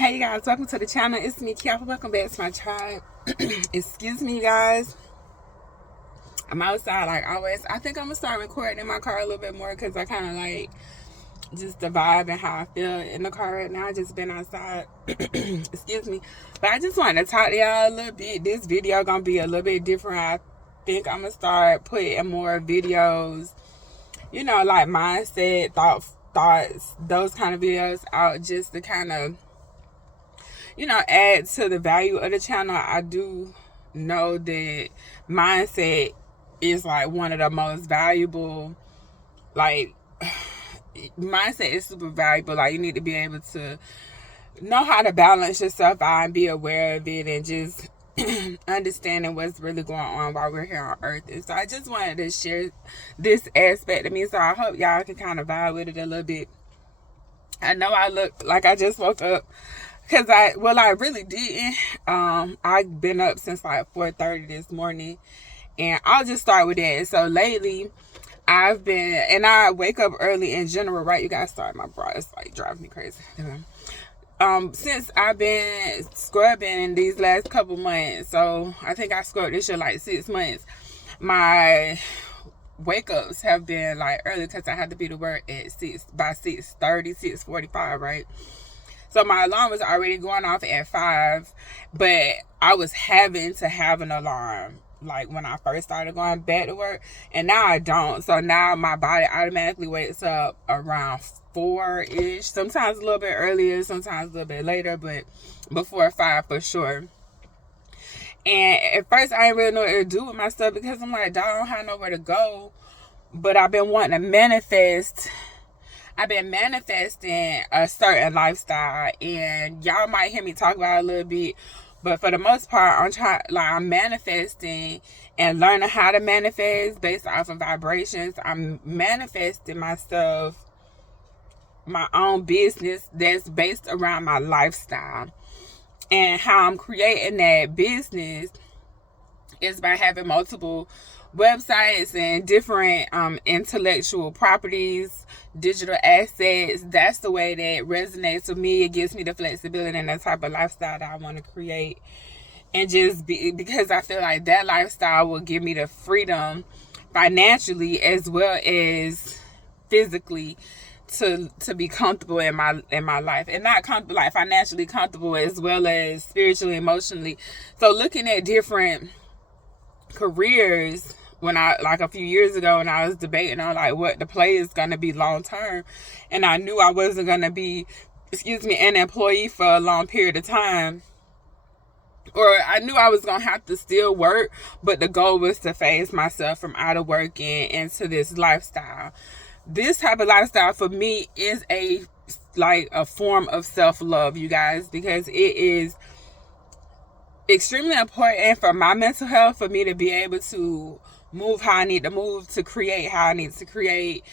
Hey guys, welcome to the channel. It's me, Kiara. Welcome back to my tribe. Excuse me, guys. I'm outside like always. I think I'm gonna start recording in my car a little bit more because I kind of like just the vibe and how I feel in the car right now. I just been outside. Excuse me, but I just wanted to talk to y'all a little bit. This video gonna be a little bit different. I think I'm gonna start putting more videos, you know, like mindset, thoughts, those kind of videos out, just to kind of, you know, add to the value of the channel. I do know that mindset is like one of the most valuable, like, mindset is super valuable. Like, you need to be able to know how to balance yourself out and be aware of it, and just understanding what's really going on while we're here on earth. And so I just wanted to share this aspect of me, so I hope y'all can kind of vibe with it a little bit. I know I look like I just woke up, because I really didn't. I've been up since like 4:30 this morning, and I'll just start with that. So lately, and I wake up early in general, right? You guys, sorry, my bra is like driving me crazy. Since I've been scrubbing these last couple months, so I think I scrubbed this year like 6 months, my wake ups have been like early because I had to be to work at 6:30, 6:45, right? So my alarm was already going off at 5, but I was having to have an alarm like when I first started going back to work, and now I don't. So now my body automatically wakes up around 4-ish, sometimes a little bit earlier, sometimes a little bit later, but before 5 for sure. And at first I didn't really know what to do with my stuff because I'm like, I don't have nowhere to go. But I've been wanting to manifest. I've been manifesting a certain lifestyle, and y'all might hear me talk about it a little bit, but for the most part, I'm manifesting and learning how to manifest based off of vibrations. I'm manifesting myself, my own business that's based around my lifestyle. And how I'm creating that business is by having multiple websites and different intellectual properties, digital assets. That's the way that resonates with me. It gives me the flexibility and the type of lifestyle that I want to create, and just because I feel like that lifestyle will give me the freedom financially as well as physically to be comfortable in my life, and not comfortable like financially comfortable, as well as spiritually, emotionally. So looking at different careers, when I, like a few years ago, when I was debating on like what the play is going to be long term, and I knew I wasn't going to be, an employee for a long period of time, or I knew I was going to have to still work, but the goal was to phase myself from out of working into this lifestyle. This type of lifestyle for me is a form of self-love, you guys, because it is extremely important for my mental health, for me to be able to move how I need to move, to create how I need to create.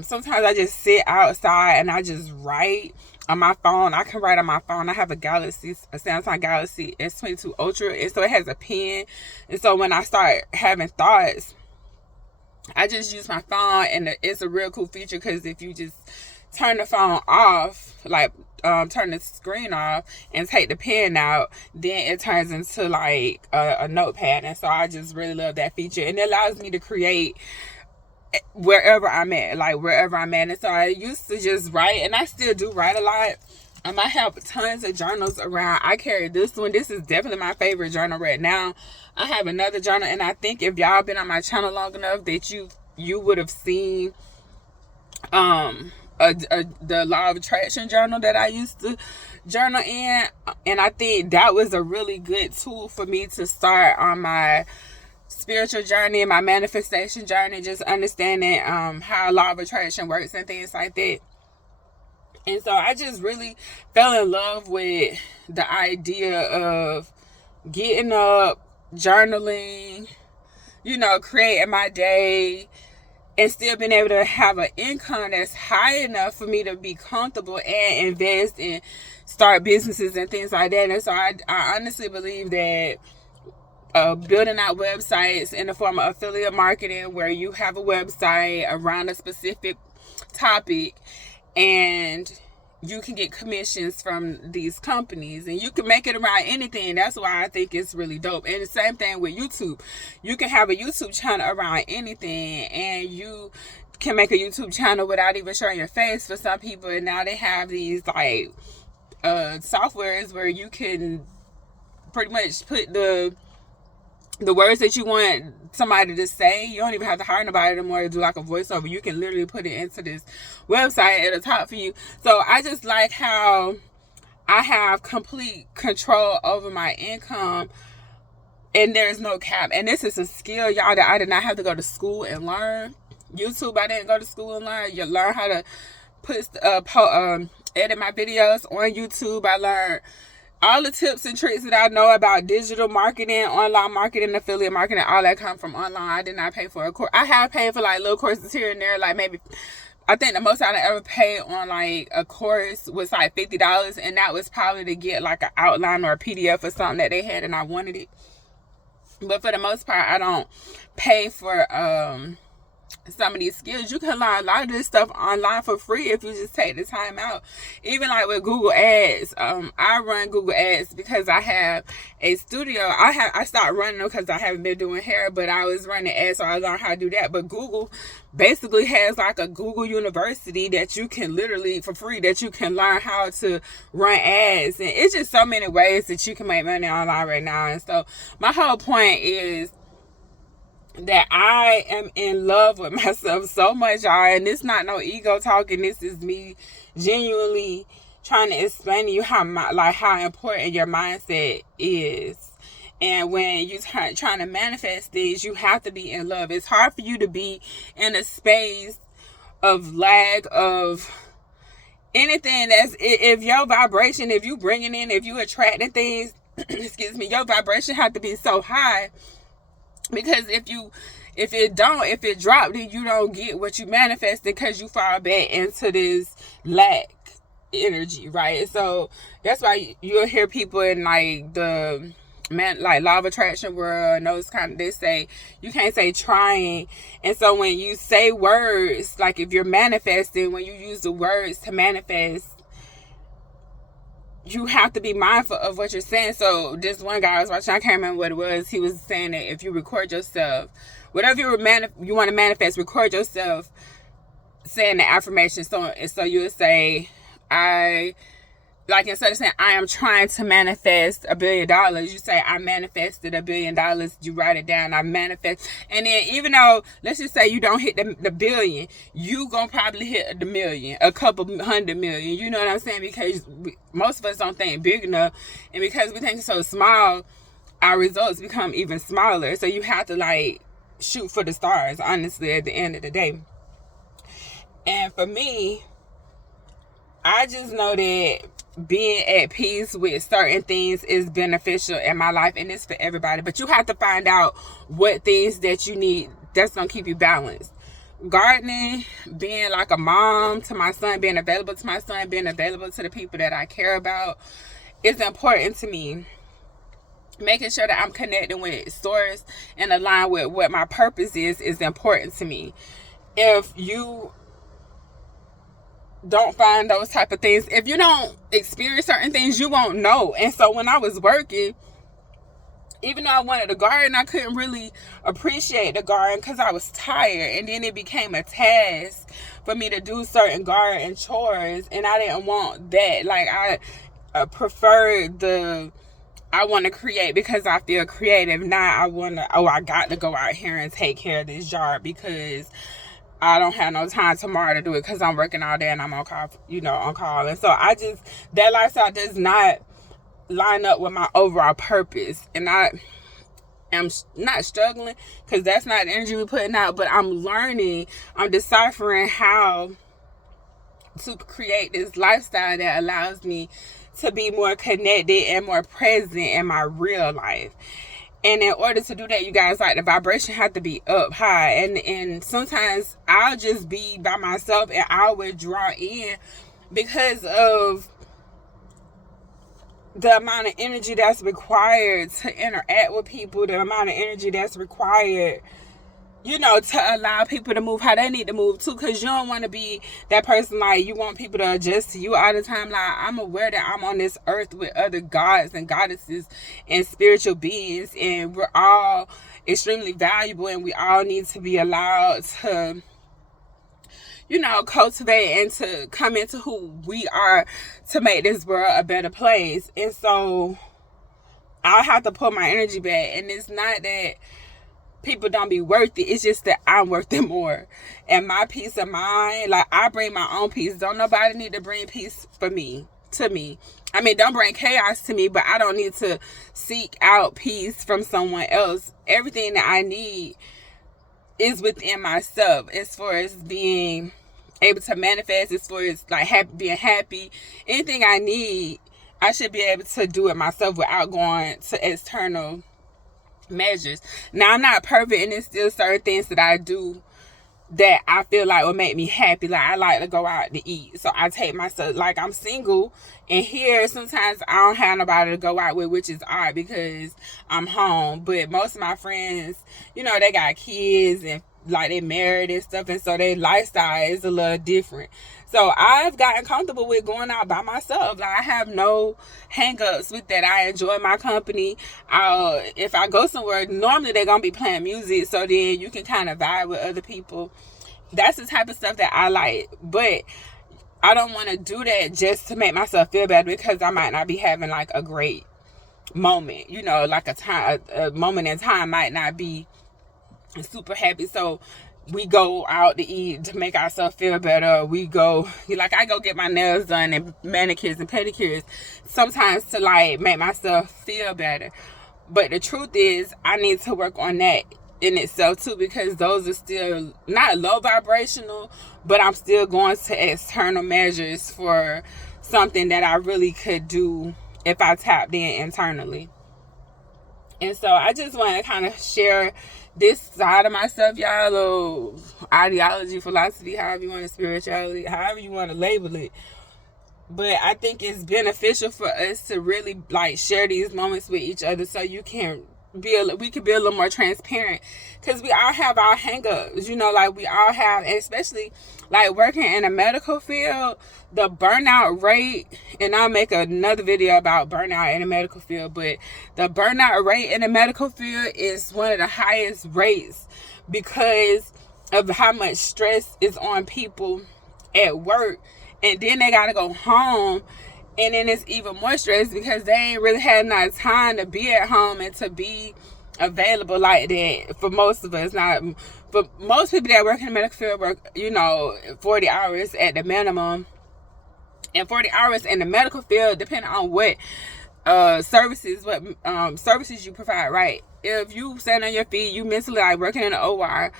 Sometimes I just sit outside and I just write on my phone. I can write on my phone. I have a Samsung Galaxy S22 Ultra, and so it has a pen. And so when I start having thoughts, I just use my phone, and it's a real cool feature because if you just turn the phone off, like turn the screen off and take the pen out, then it turns into like a notepad. And so I just really love that feature, and it allows me to create wherever I'm at. And so I used to just write, and I still do write a lot. I have tons of journals around. I carry this one. This is definitely my favorite journal right now. I have another journal, and I think if y'all been on my channel long enough, that you would have seen the law of attraction journal that I used to journal in, and I think that was a really good tool for me to start on my spiritual journey and my manifestation journey, just understanding how law of attraction works and things like that. And so I just really fell in love with the idea of getting up, journaling, creating my day, and still being able to have an income that's high enough for me to be comfortable and invest and start businesses and things like that. And so I honestly believe that building out websites in the form of affiliate marketing, where you have a website around a specific topic, and you can get commissions from these companies, and you can make it around anything. That's why I think it's really dope. And the same thing with YouTube. You can have a YouTube channel around anything, and you can make a YouTube channel without even showing your face for some people. And now they have these like softwares where you can pretty much put the words that you want somebody to say. You don't even have to hire nobody anymore to do like a voiceover. You can literally put it into this website. It'll talk for you. So I just like how I have complete control over my income, and there's no cap. And this is a skill, y'all, that I did not have to go to school and learn. YouTube, I didn't go to school and learn. You learn how to put edit my videos on YouTube. I learned all the tips and tricks that I know about digital marketing, online marketing, affiliate marketing, all that come from online. I did not pay for a course. I have paid for like little courses here and there, like maybe, I think the most I ever paid on like a course was like $50, and that was probably to get like an outline or a PDF or something that they had and I wanted it. But for the most part, I don't pay for some of these skills. You can learn a lot of this stuff online for free if you just take the time out. Even like with Google Ads, I run Google Ads because I have a studio. I started running them because I haven't been doing hair, but I was running ads, so I learned how to do that. But Google basically has like a Google University that you can literally for free, that you can learn how to run ads, and it's just so many ways that you can make money online right now. And so my whole point is that I am in love with myself so much, y'all. And it's not no ego talking. This is me genuinely trying to explain to you how important your mindset is. And when you're trying to manifest things, you have to be in love. It's hard for you to be in a space of lack of anything. That's, if your vibration, if you bringing in, if you attracting things, excuse me, your vibration have to be so high. Because if it drop, then you don't get what you manifested, because you fall back into this lack energy, right? So that's why you'll hear people in like the law of attraction world and those kind of, they say you can't say trying. And so when you say words, like if you're manifesting, when you use the words to manifest, you have to be mindful of what you're saying. So this one guy I was watching, I can't remember what it was, he was saying that if you record yourself, whatever you want to manifest, record yourself saying the affirmation. So you would say, instead of saying I am trying to manifest $1 billion, you say I manifested $1 billion. You write it down, I manifest. And then even though, let's just say you don't hit the billion, you gonna probably hit the million, a couple 100 million. You know what I'm saying? Because most of us don't think big enough, and because we think so small, our results become even smaller. So you have to like shoot for the stars, honestly, at the end of the day. And for me, I just know that being at peace with certain things is beneficial in my life, and it's for everybody. But you have to find out what things that you need that's gonna keep you balanced. Gardening, being like a mom to my son, being available to my son, being available to the people that I care about is important to me. Making sure that I'm connecting with source and align with what my purpose is important to me. If you don't find those type of things, if you don't experience certain things, you won't know. And so when I was working, even though I wanted to garden, I couldn't really appreciate the garden because I was tired. And then it became a task for me to do certain garden chores, and I didn't want that. Like I preferred I want to create because I feel creative. Now I got to go out here and take care of this yard because I don't have no time tomorrow to do it because I'm working all day and I'm on call, on call. And so that lifestyle does not line up with my overall purpose. And I am not struggling because that's not the energy we're putting out, but I'm learning, I'm deciphering how to create this lifestyle that allows me to be more connected and more present in my real life. And in order to do that, you guys, like the vibration have to be up high. And sometimes I'll just be by myself and I would draw in because of the amount of energy that's required to interact with people, the amount of energy that's required you know, to allow people to move how they need to move too, because you don't want to be that person like you want people to adjust to you all the time. Like, I'm aware that I'm on this earth with other gods and goddesses and spiritual beings, and we're all extremely valuable, and we all need to be allowed to, you know, cultivate and to come into who we are to make this world a better place. And so I have to pull my energy back, and it's not that people don't be worth it. It's just that I'm worth it more. And my peace of mind, like, I bring my own peace. Don't nobody need to bring peace for me, to me. I mean, don't bring chaos to me, but I don't need to seek out peace from someone else. Everything that I need is within myself, as far as being able to manifest, as far as like being happy. Anything I need, I should be able to do it myself without going to external measures. Now, I'm not perfect, and there's still certain things that I do that I feel like will make me happy. Like, I like to go out to eat, so I take myself, like, I'm single, and here sometimes I don't have nobody to go out with, which is odd because I'm home. But most of my friends, you know, they got kids and like they married and stuff, and so their lifestyle is a little different. So I've gotten comfortable with going out by myself. Like, I have no hang-ups with that. I enjoy my company. If I go somewhere, normally they're gonna be playing music, so then you can kind of vibe with other people. That's the type of stuff that I like. But I don't want to do that just to make myself feel better, because I might not be having like a great moment. You know, like a moment in time might not be super happy. So we go out to eat to make ourselves feel better. We go, like, I go get my nails done and manicures and pedicures sometimes to like make myself feel better. But the truth is, I need to work on that in itself too, because those are still not low vibrational, but I'm still going to external measures for something that I really could do if I tapped in internally. And so I just want to kind of share this side of myself, y'all, little ideology, philosophy, however you want to, spirituality, however you want to label it. But I think it's beneficial for us to really like share these moments with each other, so you can we can be a little more transparent, because we all have our hang-ups, you know, like we all have, and especially like working in a medical field, the burnout rate, and I'll make another video about burnout in the medical field, but the burnout rate in the medical field is one of the highest rates because of how much stress is on people at work, and then they gotta go home. And then it's even more stress because they ain't really had enough time to be at home and to be available like that for most of us. Not for most people that work in the medical field work, you know, 40 hours at the minimum. And 40 hours in the medical field, depending on what services you provide, right? If you stand on your feet, you mentally like working in the OR,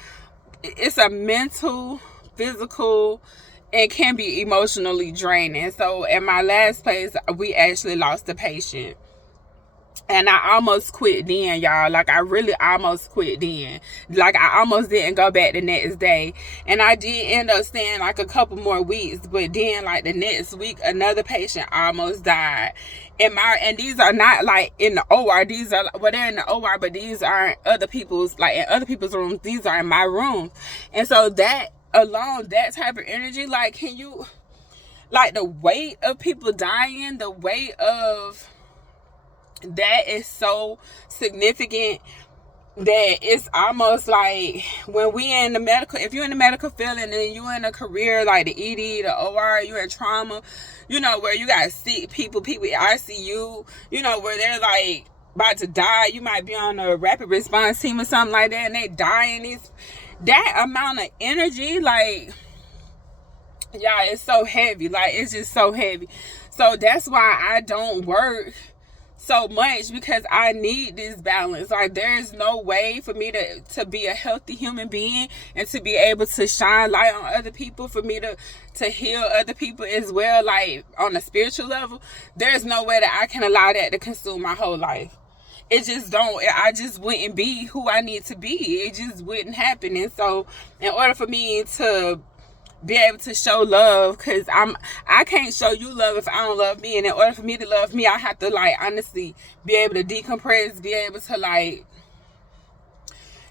it's a mental, physical, and can be emotionally draining. So at my last place, we actually lost a patient, and I almost quit then, y'all. Like, I really almost quit then. Like, I almost didn't go back the next day, and I did end up staying like a couple more weeks. But then, like, the next week, another patient almost died. And these are not like in the OR. These are, well, they're in the OR, but these aren't other people's, like in other people's rooms. These are in my room. And so that alone, that type of energy, like, can you, like, the weight of people dying, the weight of that is so significant that it's almost like when we in the medical, if you're in the medical field and then you're in a career like the ED, the OR, you're in trauma, you know, where you got sick people in ICU, you know, where they're like about to die. You might be on a rapid response team or something like that, and they die in these, that amount of energy, like, y'all, it's so heavy. Like, it's just so heavy. So that's why I don't work so much, because I need this balance. Like, there's no way for me to be a healthy human being and to be able to shine light on other people, for me to heal other people as well, like on a spiritual level. There's no way that I can allow that to consume my whole life. It just don't, I just wouldn't be who I need to be. It just wouldn't happen. And so in order for me to be able to show love, because I can't show you love if I don't love me. And in order for me to love me, I have to, like, honestly be able to decompress, be able to, like,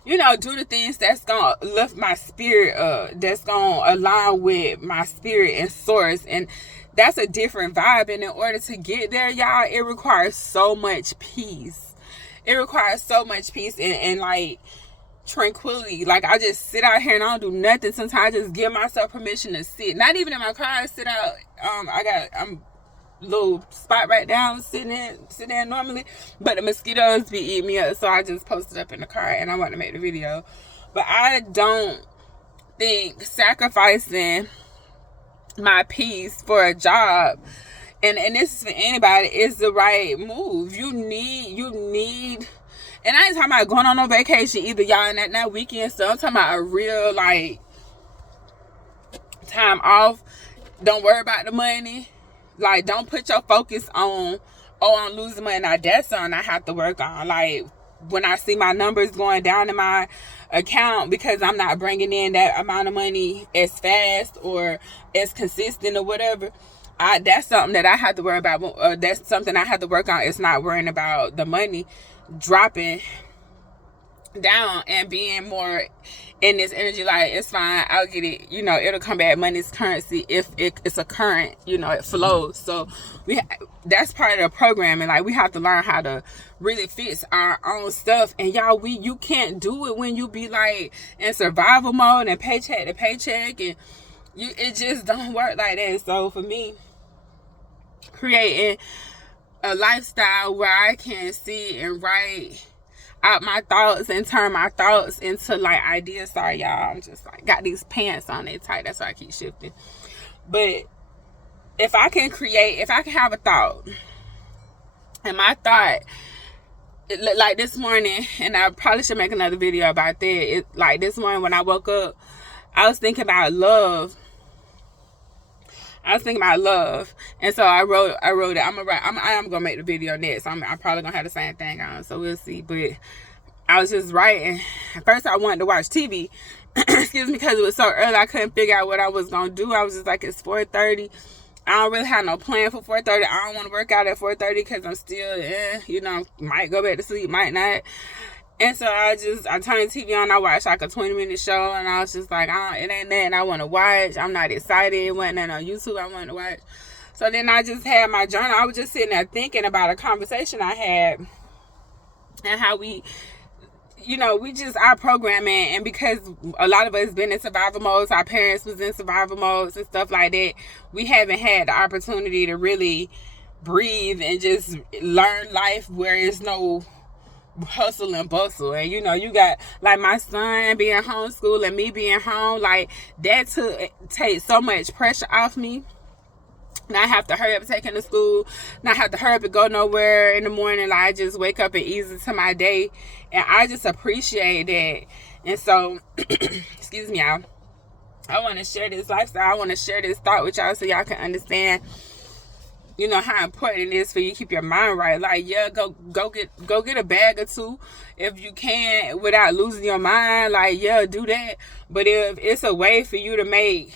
you know, do the things that's gonna lift my spirit up, that's gonna align with my spirit and source. And that's a different vibe. And in order to get there, y'all, it requires so much peace. It requires so much peace and like tranquility. Like, I just sit out here and I don't do nothing. Sometimes I just give myself permission to sit. Not even in my car. I sit out. I'm little spot right down sitting in normally, but the mosquitoes be eating me up, so I just posted up in the car and I want to make the video. But I don't think sacrificing my peace for a job, and this is for anybody, is the right move. You need, and I ain't talking about going on no vacation either, y'all, and that weekend stuff. I'm talking about a real, like, time off. Don't worry about the money. Like, don't put your focus on, oh, I'm losing money. Now, that's something I have to work on. Like, when I see my numbers going down in my account because I'm not bringing in that amount of money as fast or as consistent or whatever, that's something that I have to worry about. That's something I have to work on. It's not worrying about the money dropping down and being more in this energy. Like, it's fine, I'll get it, you know, it'll come back. Money's currency. If it's a current, you know, it flows. So that's part of the programming. Like, we have to learn how to really fix our own stuff. And y'all, you can't do it when you be like in survival mode and paycheck to paycheck, and it just don't work like that. So for me, creating a lifestyle where I can see and write out my thoughts and turn my thoughts into like ideas. Sorry, y'all, I'm just like got these pants on, they tight, that's why I keep shifting. But if I can have a thought, and my thought, like this morning, and I probably should make another video about that. Like this morning when I woke up, I was thinking about love. And so I wrote it. I'm gonna make the video next. I'm probably gonna have the same thing on, so we'll see. But I was just writing. At first I wanted to watch TV, excuse me, because it was so early. I couldn't figure out what I was gonna do. I was just like, it's 4:30. I don't really have no plan for 4:30. I don't want to work out at 4:30 because I'm still, you know, might go back to sleep, might not. And so I turned the TV on. I watched like a 20-minute show, and I was just like, it ain't nothing I want to watch. I'm not excited. It wasn't nothing on YouTube I wanted to watch. So then I just had my journal. I was just sitting there thinking about a conversation I had and how we, you know, our programming, and because a lot of us been in survival modes, our parents was in survival modes and stuff like that, we haven't had the opportunity to really breathe and just learn life where it's no hustle and bustle. And you know, you got like my son being homeschooled and me being home, like that take so much pressure off me. Now I have to hurry up and take him to school. Now I have to hurry up and go nowhere in the morning. Like, I just wake up and ease into my day, and I just appreciate that. And so excuse me, y'all, I want to share this lifestyle. I want to share this thought with y'all so y'all can understand, you know, how important it is for you to keep your mind right. Like, yeah, go get a bag or two if you can without losing your mind. Like, yeah, do that. But if it's a way for you to make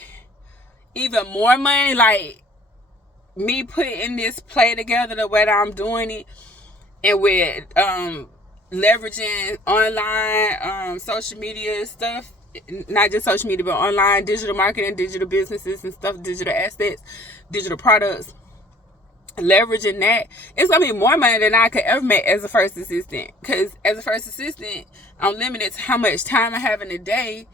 even more money, like me putting this play together the way that I'm doing it, and with leveraging online social media stuff, not just social media, but online digital marketing, digital businesses and stuff, digital assets, digital products, leveraging that, it's gonna be more money than I could ever make as a first assistant. Because as a first assistant, I'm limited to how much time I have in a day.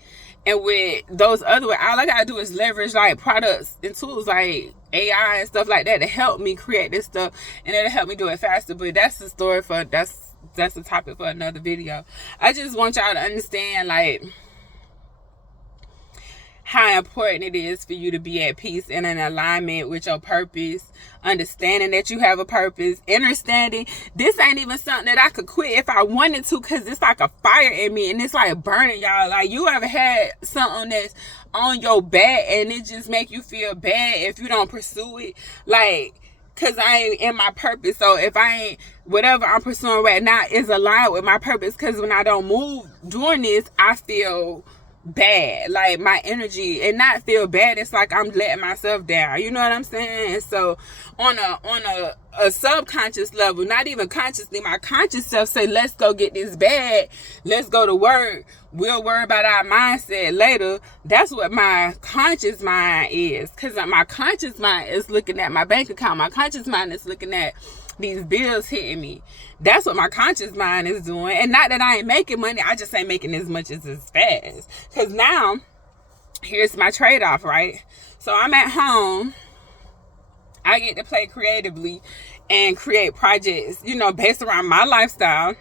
And with those other ways, all I gotta do is leverage like products and tools like AI and stuff like that to help me create this stuff, and it'll help me do it faster. But that's the story for that's the topic for another video. I just want y'all to understand, like, how important it is for you to be at peace and in alignment with your purpose, understanding that you have a purpose, understanding this ain't even something that I could quit if I wanted to, because it's like a fire in me and it's like burning, y'all. Like, you ever had something that's on your back and it just make you feel bad if you don't pursue it? Like, because I ain't in my purpose. So if I ain't, whatever I'm pursuing right now is aligned with my purpose, because when I don't move doing this, I feel bad, like my energy, and not feel bad. It's like I'm letting myself down, you know what I'm saying? And so on a subconscious level, not even consciously, my conscious self say, let's go get this bag, let's go to work, we'll worry about our mindset later. That's what my conscious mind is, because my conscious mind is looking at my bank account, my conscious mind is looking at these bills hitting me. That's what my conscious mind is doing. And not that I ain't making money, I just ain't making as much as fast. Because now, here's my trade-off, right? So I'm at home, I get to play creatively and create projects, you know, based around my lifestyle.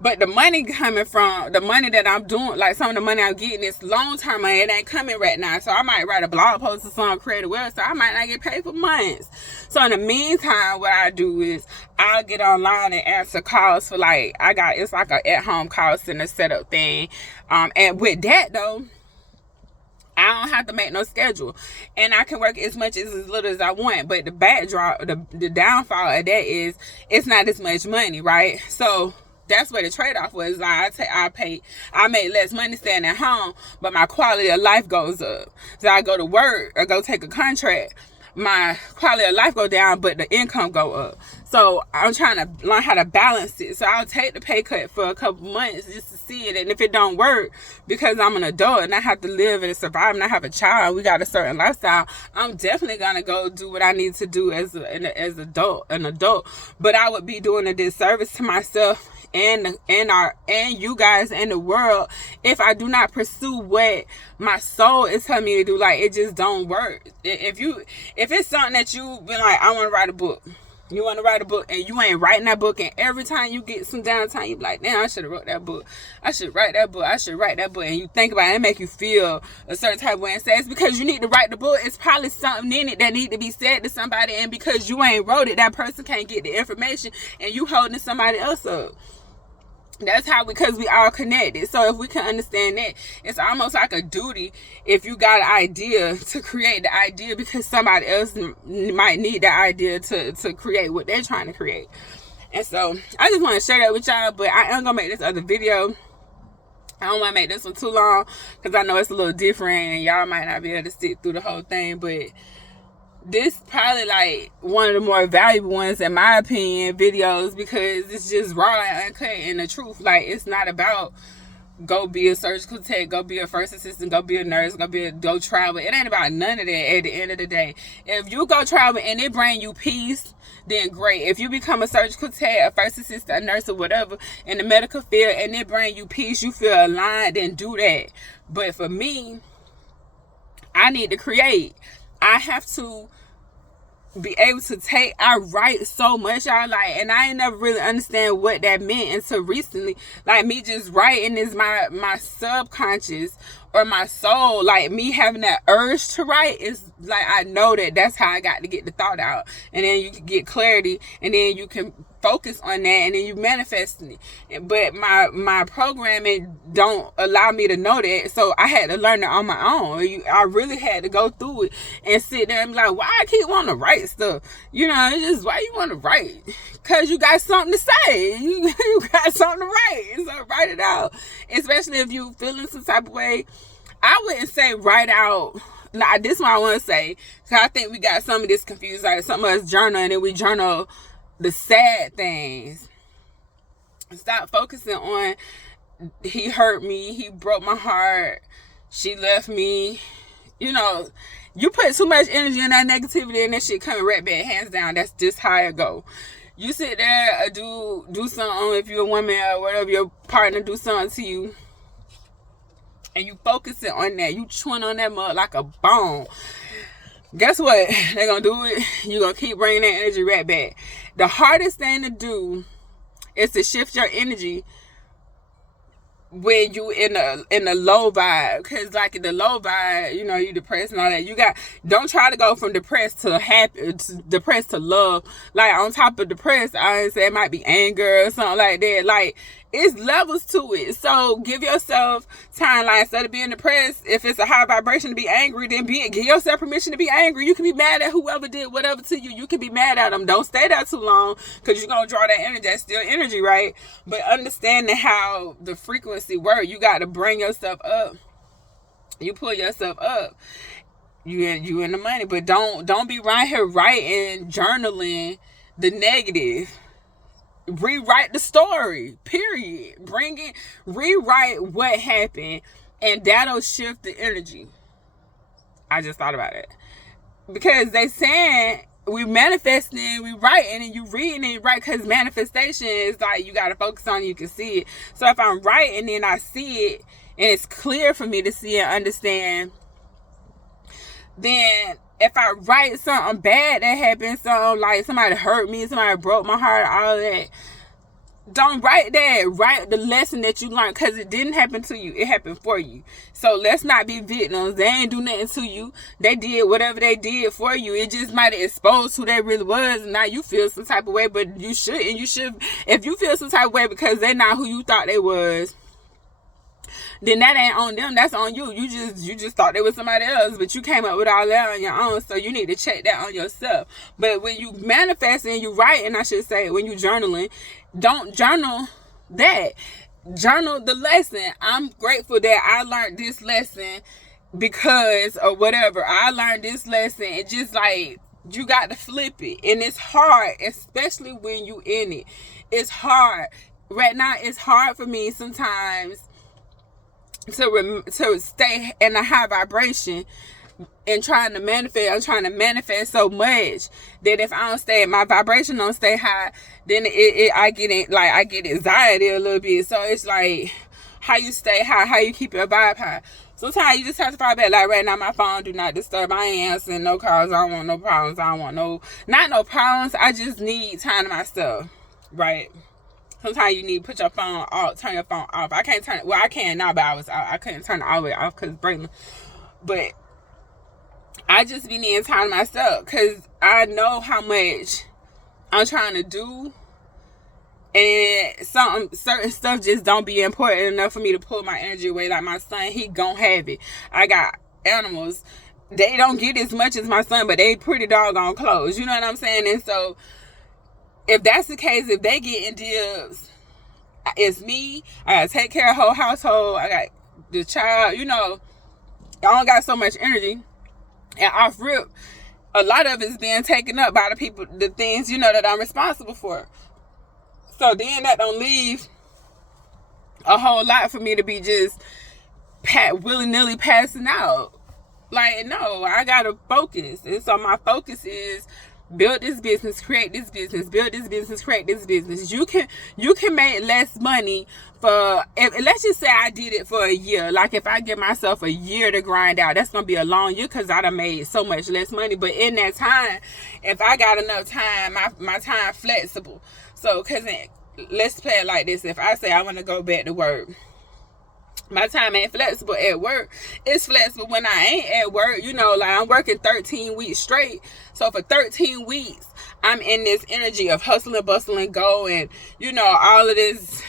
But the money coming from, the money that I'm doing, like some of the money I'm getting is long-term money. It ain't coming right now. So I might write a blog post or something, create a website. I might not get paid for months. So in the meantime, what I do is I'll get online and answer calls for like, it's like a at-home call center setup thing. And with that though, I don't have to make no schedule, and I can work as much as little as I want. But the backdrop, the downfall of that is it's not as much money, right? So that's where the trade-off was. Like I make less money staying at home, but my quality of life goes up. So I go to work or go take a contract, my quality of life go down, but the income go up. So I'm trying to learn how to balance it. So I'll take the pay cut for a couple months just to see it. And if it don't work, because I'm an adult and I have to live and survive and I have a child, we got a certain lifestyle, I'm definitely gonna go do what I need to do as an adult. But I would be doing a disservice to myself and you guys and the world if I do not pursue what my soul is telling me to do. Like, it just don't work. If it's something that you've been like, I want to write a book, you want to write a book, and you ain't writing that book, and every time you get some downtime, you be like, damn, I should have wrote that book, I should write that book, and you think about it, and make you feel a certain type of way, and say it's because you need to write the book. It's probably something in it that need to be said to somebody, and because you ain't wrote it, that person can't get the information, and you holding somebody else up. That's how, because we all connected. So if we can understand that, it's almost like a duty if you got an idea to create the idea, because somebody else might need that idea to create what they're trying to create. And so I just want to share that with y'all, but I am gonna make this other video. I don't want to make this one too long because I know it's a little different and y'all might not be able to sit through the whole thing, but this probably like one of the more valuable ones in my opinion videos, because it's just raw and uncut and the truth. Like, it's not about go be a surgical tech, go be a first assistant, go be a nurse, go travel. It ain't about none of that at the end of the day. If you go travel and it bring you peace, then great. If you become a surgical tech, a first assistant, a nurse, or whatever in the medical field, and it bring you peace, you feel aligned, then do that. But for me, I need to create. I have to be able to I write so much, y'all, like, and I ain't never really understand what that meant until recently. Like, me just writing is my subconscious or my soul. Like, me having that urge to write is like, I know that's how I got to get the thought out, and then you can get clarity, and then you can focus on that, and then you manifest it. But my programming don't allow me to know that, so I had to learn it on my own. I really had to go through it and sit there and be like, why I keep wanting to write stuff? You know, it's just, why you want to write? Because you got something to say. You got something to write, so write it out. Especially if you feeling some type of way. I wouldn't say write out. Nah, this one I want to say, because I think we got some of this confused. Like, some of us journal, and then we journal the sad things. Stop focusing on, he hurt me, he broke my heart, she left me. You know, you put too much energy in that negativity, and that shit coming right back, hands down. That's just how it go. You sit there, do something, if you're a woman or whatever, your partner do something to you, and you focusing on that, you chewing on that mud like a bone. Guess what? They're gonna do it. You're gonna keep bringing that energy right back. The hardest thing to do is to shift your energy when you in a low vibe. Because like in the low vibe, you know, you depressed and all that. Don't try to go from depressed to happy, to depressed to love. Like, on top of depressed, I would say it might be anger or something like that. Like, It's levels to it. So give yourself time. Like, instead of being depressed, if it's a high vibration to be angry, then give yourself permission to be angry. You can be mad at whoever did whatever to you. You can be mad at them. Don't stay there too long, because you're going to draw that energy. That's still energy, right? But understanding how the frequency works, you got to bring yourself up. You pull yourself up. You in the money. But don't be right here writing, journaling the negative. Rewrite the story, period. Rewrite what happened, and that'll shift the energy. I just thought about it, because they saying we manifesting, we writing, and you reading it, right? Because manifestation is like, you got to focus on it, you can see it. So if I'm writing and I see it, and it's clear for me to see and understand, then if I write something bad that happened, something like somebody hurt me, somebody broke my heart, all that, don't write that. Write the lesson that you learned, because it didn't happen to you. It happened for you. So let's not be victims. They ain't do nothing to you. They did whatever they did for you. It just might have exposed who they really was, and now you feel some type of way, but you shouldn't. You should, if you feel some type of way because they're not who you thought they was, then that ain't on them. That's on you. You just thought they was somebody else, but you came up with all that on your own. So you need to check that on yourself. But when you manifest and you write, and I should say, when you journaling, don't journal that. Journal the lesson. I'm grateful that I learned this lesson because, or whatever. I learned this lesson. It's just like, you got to flip it. And it's hard, especially when you in it. It's hard. Right now, it's hard for me sometimes to stay in a high vibration and trying to manifest. I'm trying to manifest so much that if I don't stay, my vibration don't stay high, then I get anxiety a little bit. So it's like, how you stay high, how you keep your vibe high. Sometimes you just have to fall back. Like right now, my phone do not disturb. I ain't answering no calls. I don't want no problems. I don't want no problems. I just need time to myself, right? Sometimes you need to put your phone off, turn your phone off. I can't turn it. Well, I can now, but I couldn't turn it all the way off because it's breaking. But I just be needing time to myself, because I know how much I'm trying to do, and certain stuff just don't be important enough for me to pull my energy away. Like my son, he gon' have it. I got animals. They don't get as much as my son, but they pretty doggone close. You know what I'm saying? And so, if that's the case, if they get in dibs, it's me. I gotta take care of the whole household. I got the child. You know, I don't got so much energy. And off rip, a lot of it's being taken up by the people, the things, you know, that I'm responsible for. So then that don't leave a whole lot for me to be just willy-nilly passing out. Like, no, I gotta focus. And so my focus is build this business, create this business, build this business, create this business. You can make less money for, let's just say I did it for a year. Like if I give myself a year to grind out, that's gonna be a long year, because I done made so much less money. But in that time, if I got enough time, my time flexible. So, because let's play it like this. If I say I want to go back to work, my time ain't flexible at work. It's flexible when I ain't at work. You know, like I'm working 13 weeks straight. So for 13 weeks, I'm in this energy of hustling, bustling, going, you know, all of this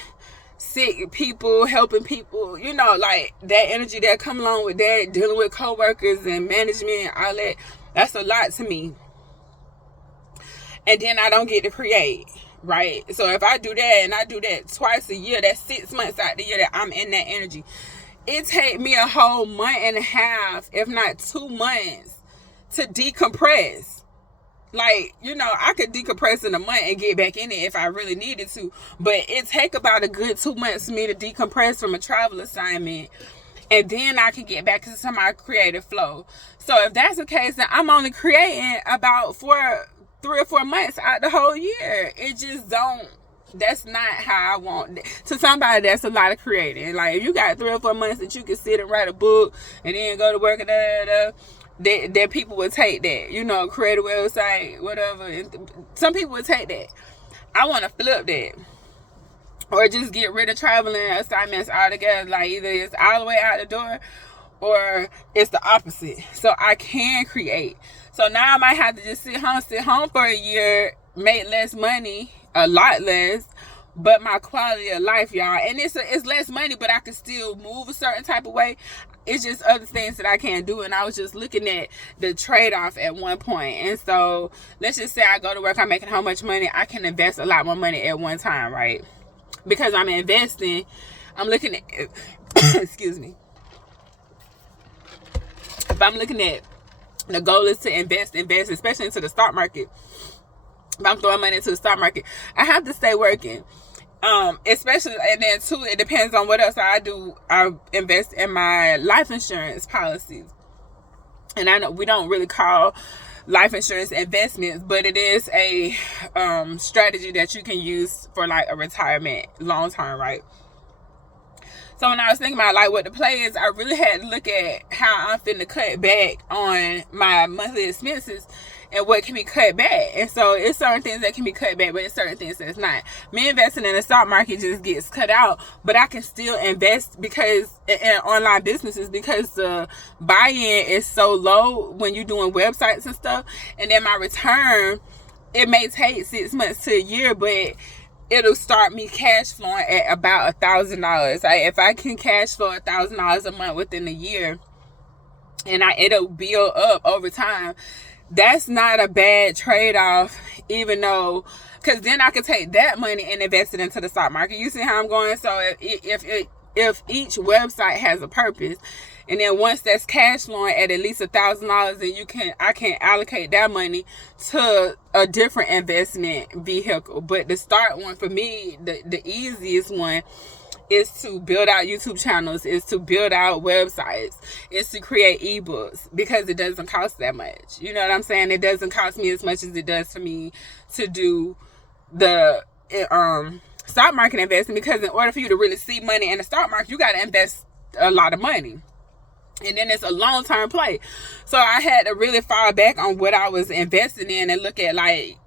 sick people, helping people, you know, like that energy that come along with that, dealing with coworkers and management, all that, that's a lot to me. And then I don't get to create. Right? So if I do that, and I do that twice a year, that's 6 months out the year that I'm in that energy. It take me a whole month and a half, if not 2 months, to decompress. Like, you know, I could decompress in a month and get back in it if I really needed to. But it take about a good 2 months for me to decompress from a travel assignment. And then I can get back into my creative flow. So if that's the case, then I'm only creating about 3 or 4 months out the whole year. It just don't, that's not how I want it. To somebody, that's a lot of creating. Like if you got 3 or 4 months that you can sit and write a book and then go to work and that people would take that, you know, create a website, whatever. And some people would take that. I want to flip that, or just get rid of traveling assignments altogether. Like either it's all the way out the door, or it's the opposite. So I can create. So now I might have to just sit home for a year, make less money, a lot less, but my quality of life, y'all. And it's less money, but I can still move a certain type of way. It's just other things that I can't do. And I was just looking at the trade-off at one point. And so let's just say I go to work, I'm making how much money, I can invest a lot more money at one time, right? Because I'm investing, I'm looking at excuse me. If I'm looking at the goal is to invest, especially into the stock market. If I'm throwing money into the stock market, I have to stay working. Especially, and then too, it depends on what else I do. I invest in my life insurance policies. And I know we don't really call life insurance investments, but it is a strategy that you can use for like a retirement long term, right? So when I was thinking about like what the play is, I really had to look at how I'm finna cut back on my monthly expenses and what can be cut back. And so it's certain things that can be cut back, but it's certain things that's not. Me investing in the stock market just gets cut out, but I can still invest because in online businesses, because the buy-in is so low when you're doing websites and stuff. And then my return, it may take 6 months to a year, but it'll start me cash flowing at about $1,000. If I can cash flow $1,000 a month within a year, and it'll build up over time, that's not a bad trade-off, even though, because then I could take that money and invest it into the stock market. You see how I'm going? So if each website has a purpose, and then once that's cash flowing at least $1,000, then I can allocate that money to a different investment vehicle. But the start one for me, the easiest one, is to build out YouTube channels, is to build out websites, is to create ebooks, because it doesn't cost that much. You know what I'm saying? It doesn't cost me as much as it does for me to do the stock market investing, because in order for you to really see money in the stock market, you got to invest a lot of money. And then it's a long-term play. So I had to really fall back on what I was investing in and look at like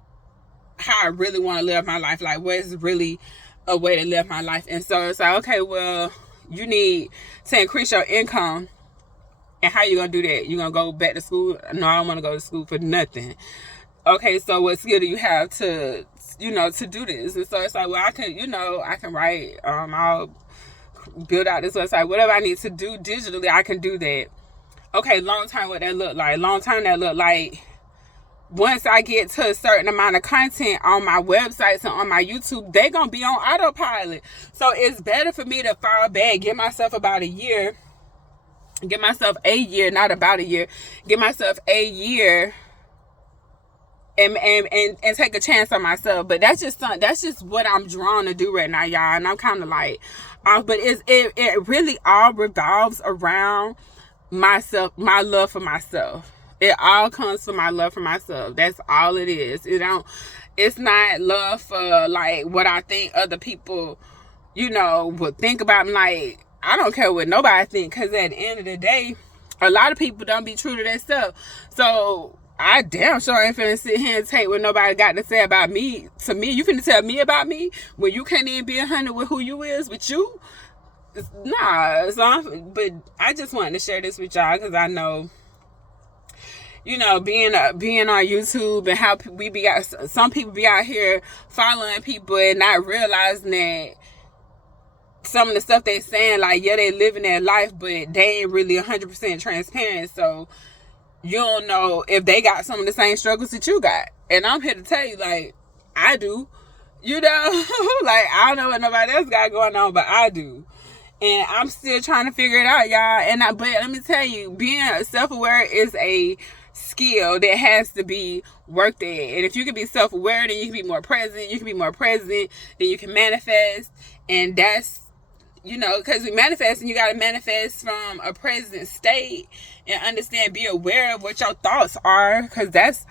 how I really want to live my life. Like what is really a way to live my life. And so it's like, okay, well, you need to increase your income. And how you going to do that? You going to go back to school? No, I don't want to go to school for nothing. Okay, so what skill do you have to, to do this? And so it's like, well, I can write, I'll build out this website, whatever I need to do digitally, I can do that. Okay, long term, what that look like? Long term, that look like once I get to a certain amount of content on my websites and on my YouTube, they gonna be on autopilot. So it's better for me to fall back, give myself a year, not about a year, give myself a year and take a chance on myself. But that's just what I'm drawn to do right now, y'all. And I'm kind of like, but it really all revolves around myself, my love for myself. It all comes from my love for myself. That's all it is. It's not love for like what I think other people, would think about me. Like, I don't care what nobody think, because at the end of the day, a lot of people don't be true to their stuff. So I damn sure ain't finna sit here and take what nobody got to say about me to me. You finna tell me about me when you can't even be 100 with who you is with you? Nah. But I just wanted to share this with y'all, because I know, being on YouTube and how some people be out here following people and not realizing that some of the stuff they saying, like, yeah, they living their life, but they ain't really 100% transparent. So you don't know if they got some of the same struggles that you got. And I'm here to tell you, like, I do. Like, I don't know what nobody else got going on, but I do. And I'm still trying to figure it out, y'all. But let me tell you, being self-aware is a skill that has to be worked at. And if you can be self-aware, then you can be more present. You can be more present, then you can manifest. And that's, because we manifest, and you got to manifest from a present state and understand, be aware of what your thoughts are, because that's,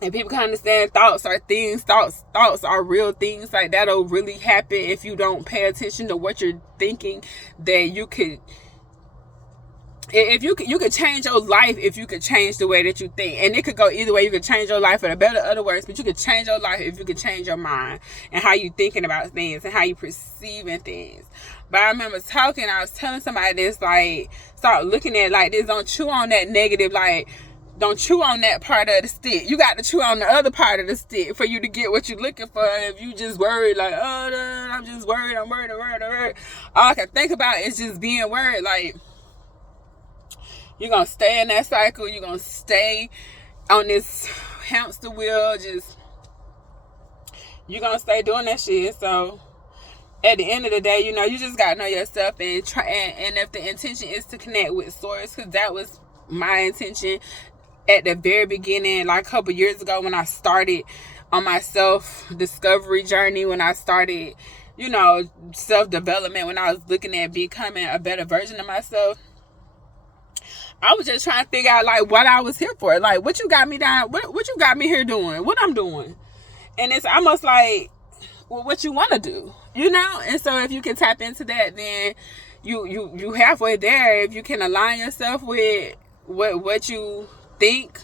and people can understand thoughts are things, thoughts are real things. Like, that'll really happen if you don't pay attention to what you're thinking. That you could change your life if you could change the way that you think. And it could go either way. You could change your life for the better or the worse, but you could change your life if you could change your mind and how you thinking about things and how you perceiving things. But I remember I was telling somebody this, like, start looking at like this, don't chew on that negative, like, don't chew on that part of the stick. You got to chew on the other part of the stick for you to get what you're looking for. If you just worried, like, oh, I'm just worried, I'm worried. All I can think about is just being worried. Like, you're going to stay in that cycle. You're going to stay on this hamster wheel. You're going to stay doing that shit. So at the end of the day, you know, you just got to know yourself and try. And if the intention is to connect with source, because that was my intention at the very beginning, like a couple years ago, when I started on my self-discovery journey, when I started, you know, self-development, when I was looking at becoming a better version of myself, I was just trying to figure out, like, what I was here for. Like, what you got me down, what you got me here doing, what I'm doing. And it's almost like, well, what you want to do, you know? And so if you can tap into that, then you halfway there. If you can align yourself with what you think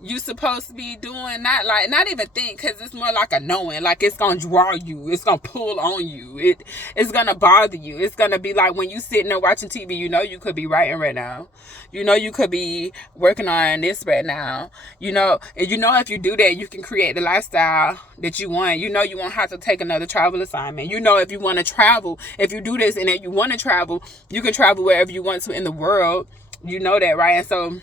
you supposed to be doing, not even think, because it's more like a knowing, like it's gonna draw you, it's gonna pull on you, it's gonna bother you. It's gonna be like when you sitting there watching TV, you know you could be writing right now, you know you could be working on this right now, you know, and you know if you do that, you can create the lifestyle that you want. You know you won't have to take another travel assignment. You know if you want to travel, if you do this and then you want to travel, you can travel wherever you want to in the world. You know that, right? And so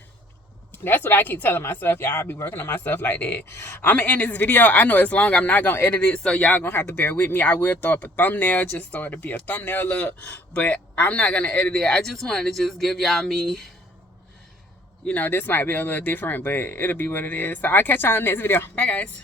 that's what I keep telling myself, y'all. I'll be working on myself like that. I'm going to end this video. I know it's long. I'm not going to edit it, so y'all going to have to bear with me. I will throw up a thumbnail just so it'll be a thumbnail look, but I'm not going to edit it. I just wanted to just give y'all me, you know, this might be a little different, but it'll be what it is. So I'll catch y'all in the next video. Bye, guys.